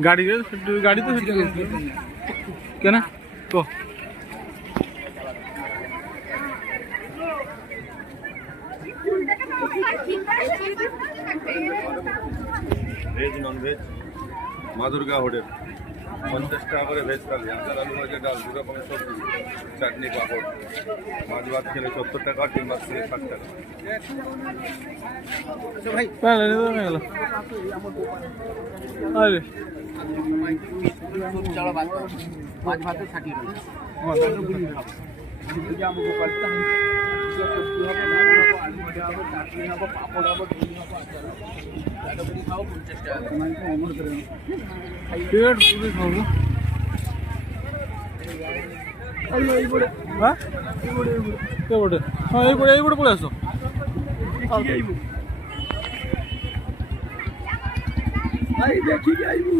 गाड़ी गाड़ी तो क्या ना को ভেজ নন ভেজ মা দুর্গা হোটেল 50 টাকা করে ভেজ থালি আচার আলু ভাজা ডাল 2 রকমের সবজি চাটনি পাঁপড় মাছ ভাত খেলে 70 টাকা ডিম মাছ খেলে 60 টাকা ভাই পালে তো গেল আরে চলো বাদ মাছ ভাত 60 টাকা पेट पूरे खाओ हाँ ये बोले हाँ ये बोले बोले आसो आई देखी आईबू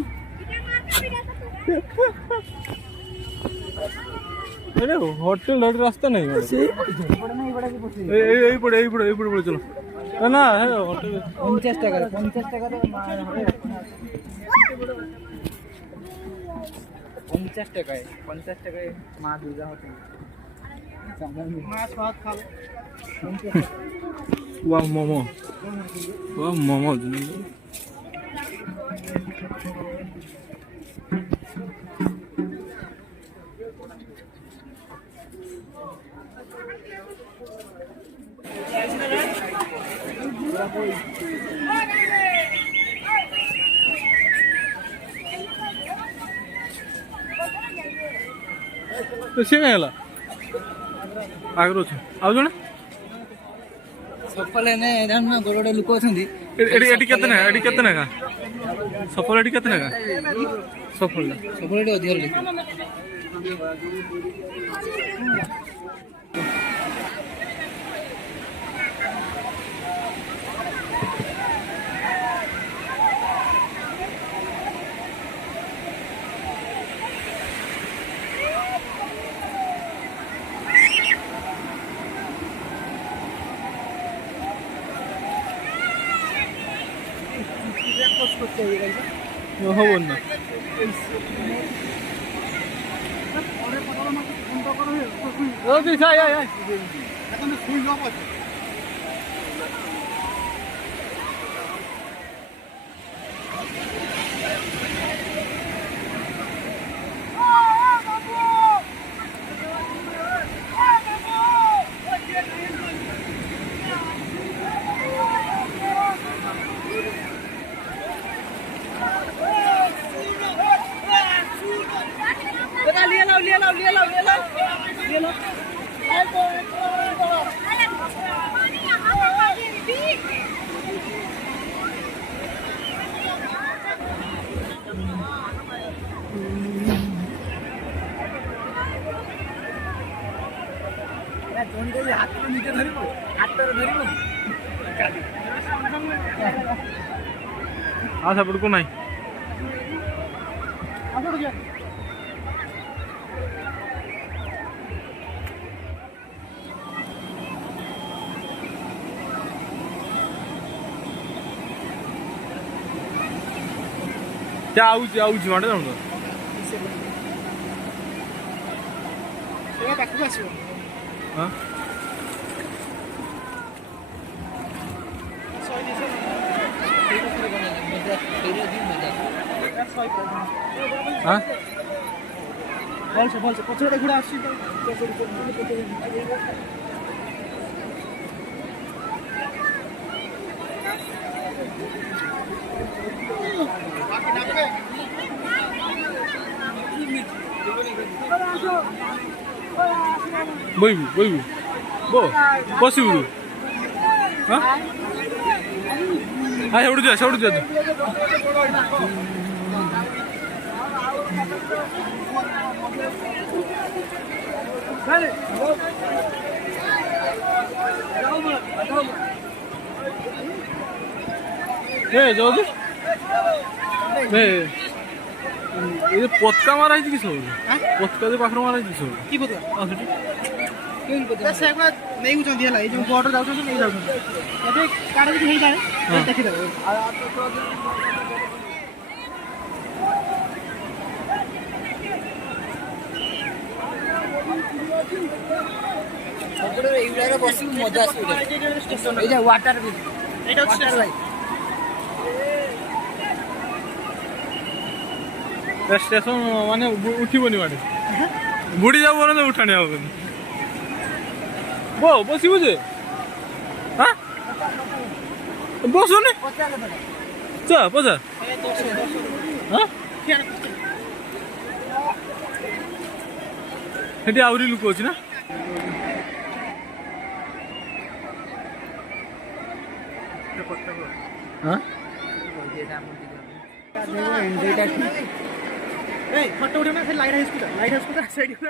अरे होटल रास्ता नहीं है पड़े चलो ना होटल 50 টাকা 50 টাকা তো 50 টাকায় 50 টাকায় মা দুর্গা হোটেল মাছ ভাত খাবে वाह मोमो तो से गला आगरो छ आउ जने सफल ने एदान में गोडे लुको अछंदी एडी केतने का सफल एडी केतने का सफल एडी अधिक लिख হবো না আচ্ছা পড়কো নাই ଆଉଛି ମାଡ଼େ ଜାଣୁ ପାଖକୁ ଆସିବ ହଁ हाँ भलसे पछाड़े घोड़ा आसी বইবু বসিবু হ্যাঁ হ্যাঁ সেউঠু যা जल्दी पतका मारा है कि सब पतका पाखर मारा है सब कि पतका ସେଗୁଡ଼ା ନେଇଯାଉଛନ୍ତି ହେଲା ଏଇ ଯୋଉ ବୋର୍ଡରେ ଯାଉଛନ୍ତି ନେଇଯାଉଛନ୍ତି ଏବେ କାର୍ଡ ଯଦି ହେଇଯାଏ ଦେଖିଦେବେ এইଗୁଡାରେ ବସିକି ମଜା ଆସିବ ଏଇ ଯେ ୱାଟର ଏଇଟା ୱାଟର ଲାଇଟ୍ स्टेशन माने उठिबनी माने बुड़ी जाऊ बरं उठाणी हबनी बो बसिबु जे हां बसुनी चा पजा हां हेटी आउरी लुक अछि ना हां फोटो उठा लाइट हाउस को साइड को